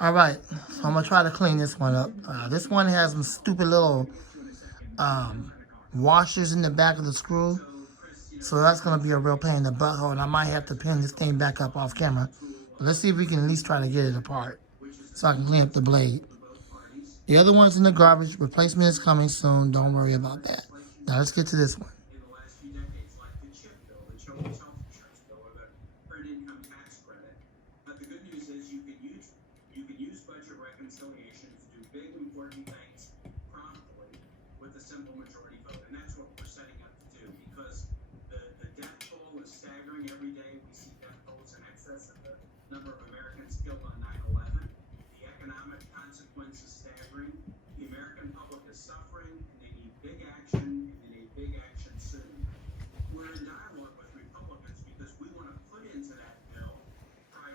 All right, so I'm gonna try to clean this one up. This one has some stupid little washers in the back of the screw, so that's gonna be a real pain in the butthole, and I might have to pin this thing back up off camera. But let's see if we can at least try to get it apart, so I can clean up the blade. The other one's in the garbage. Replacement is coming soon. Don't worry about that. Now let's get to this one.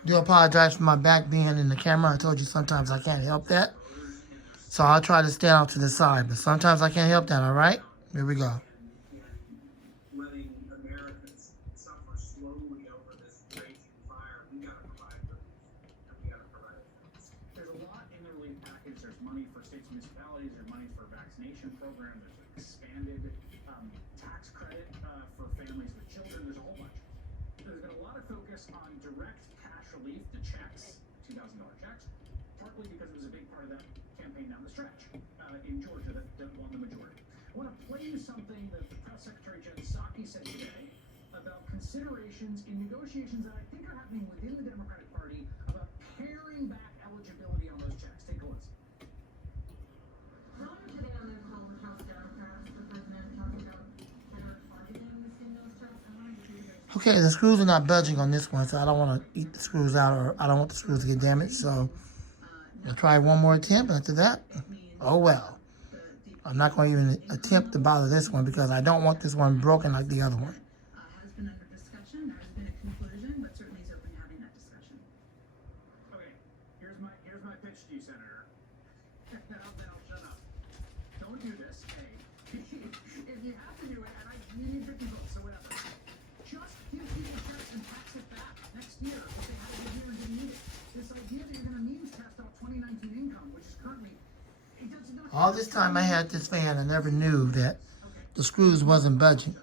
Do apologize for my back being in the camera. I told you sometimes I can't help that. So I'll try to stand off to the side, but sometimes I can't help that, all right? Here we go. Okay, the screws are not budging on this one, so I don't want to eat the screws out, or I don't want the screws to get damaged, so I'll try one more attempt. After that, oh well. I'm not going to even attempt to bother this one because I don't want this one broken like the other one. All this time I had this fan, I never knew that the screws wasn't budging.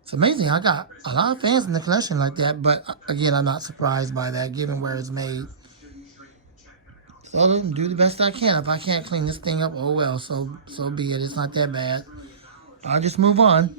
It's amazing. I got a lot of fans in the collection like that, but again, I'm not surprised by that given where it's made. So I'll do the best I can. If I can't clean this thing up, oh well, so be it. It's not that bad. I'll just move on.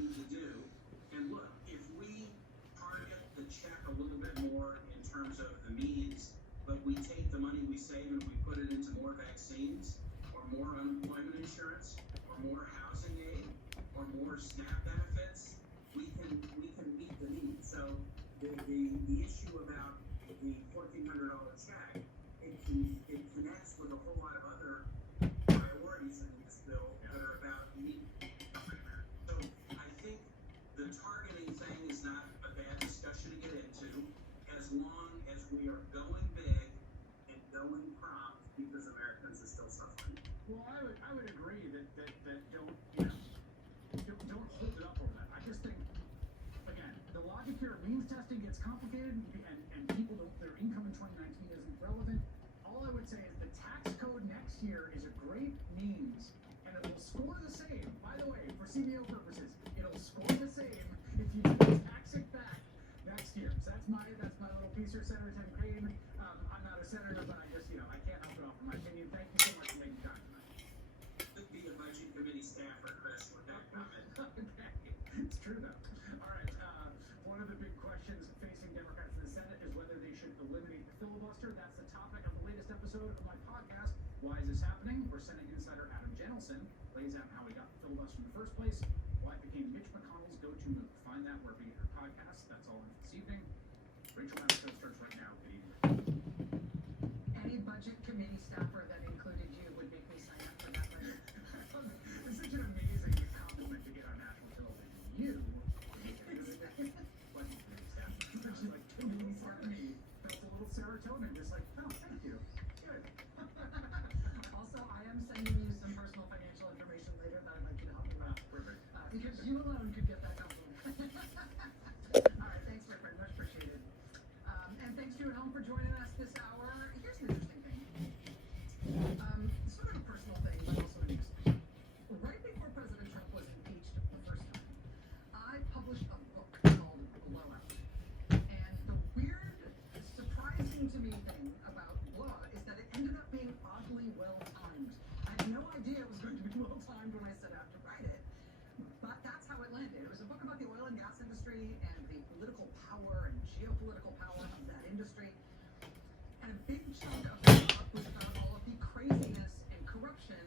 big chunk of the book was about all of the craziness and corruption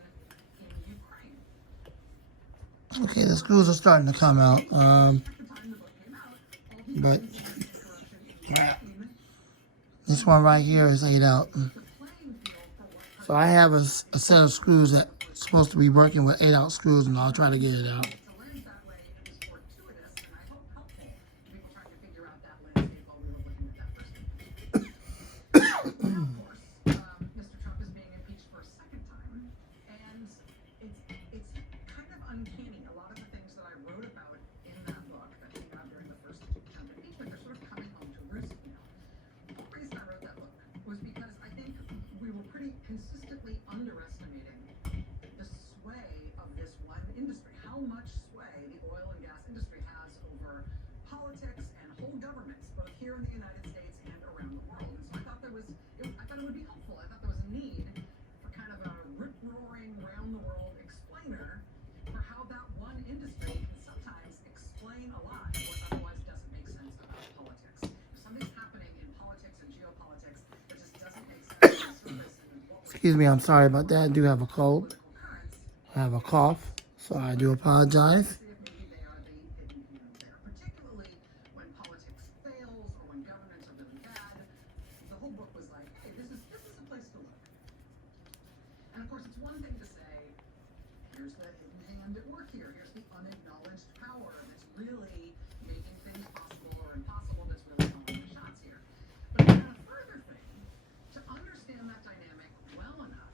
in Ukraine. Okay, the screws are starting to come out. At the time the book came out, all the But craziness and corruption in Ukraine, this one right here is 8 out. the playing field for what So I have a set of screws that's supposed to be working with 8 out screws, and I'll try to get it out. the lens that way, it was fortuitous and I hope helpful to people trying to figure out that landscape while we were looking at that first image. Now, of course, Mr. Trump is being impeached for a second time, and it's kind of uncanny. A lot of the things that I wrote about in that book that came out during the first Trump impeachment are sort of coming home to roost now. The whole reason I wrote that book was because I think we were pretty consistently underestimating the sway of this one industry, how much sway the oil and gas industry has over politics and whole governments, both here in the United States and around the world. And so I thought it would be helpful. I thought there was a need for kind of a rip-roaring, round-the-world explainer for how that one industry can sometimes explain a lot of what otherwise doesn't make sense about politics. If something's happening in politics and geopolitics that just doesn't make sense on the surface and what we're Excuse me, I'm sorry about that. I do have a cold. political currents, I have a cough, so I do apologize. see if maybe they are the hidden heroes there, particularly when politics fails or when governments are really bad. The whole book was like, hey, this is a place to look. And of course, it's one thing to say, here's the hidden hand at work here. Here's the unacknowledged power that's really making things possible or impossible, that's really calling the shots here. But it's a further thing to understand that dynamic well enough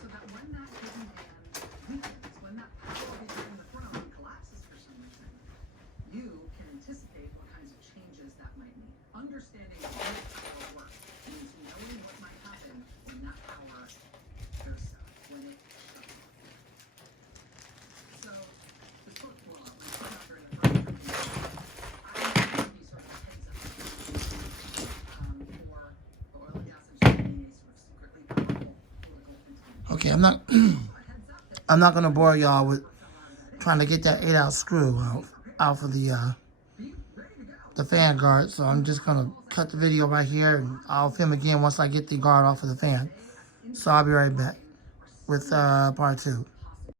so that when that hidden hand weakens, when that power behind the throne collapses for some reason, you can anticipate what kinds of changes that might need. Understanding how that power works means knowing what might happen when that power goes south, when it shuts off. So this book, well, when it came out during the first review, I wanted to be sort of a heads up for the oil and gas industry being a sort of secretly powerful political entity. Okay, I'm not A heads up that I'm not gonna bore y'all with a lot of that trying to get that 8 out screw out for be ready to go. the fan guard. So I'm just gonna cut the video right here, and I'll film again once I get the guard off of the fan. So I'll be right back with part 2.